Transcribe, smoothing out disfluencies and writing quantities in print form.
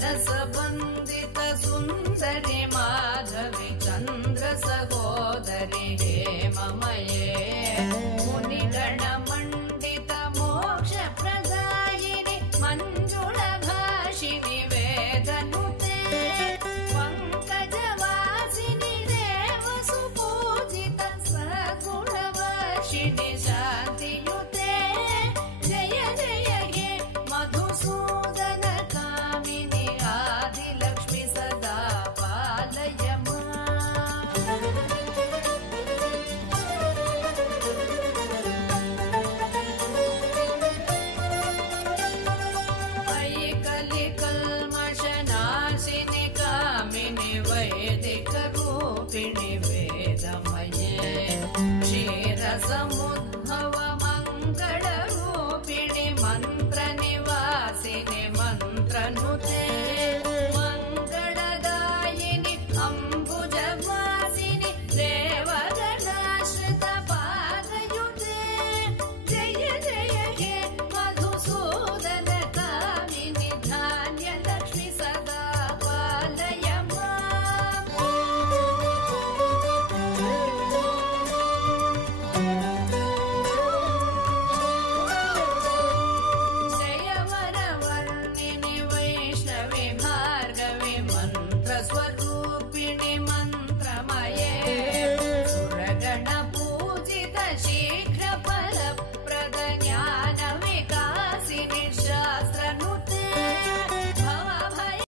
मनसबन्दित सुन्दरि माधवि चन्द्र सहोदरि हेममये मुनिगणमण्डित मोक्ष प्रदायिनि मञ्जुळभाषिनि वेदनुते पङ्कजवासिनि देवसुपूजित सगुणवर्षिणि शान्तियुते जय जय हे मधुसूदन कामिनि आदिलक्ष्मि सदा पालय अयि कलिकल्मषनाशिनि कामिनि वैदिकरूपिणि वेदमये क्षीरसमुद्भव मङ्गलरूपिणि मन्त्रनिवासिनि मन्त्रनुते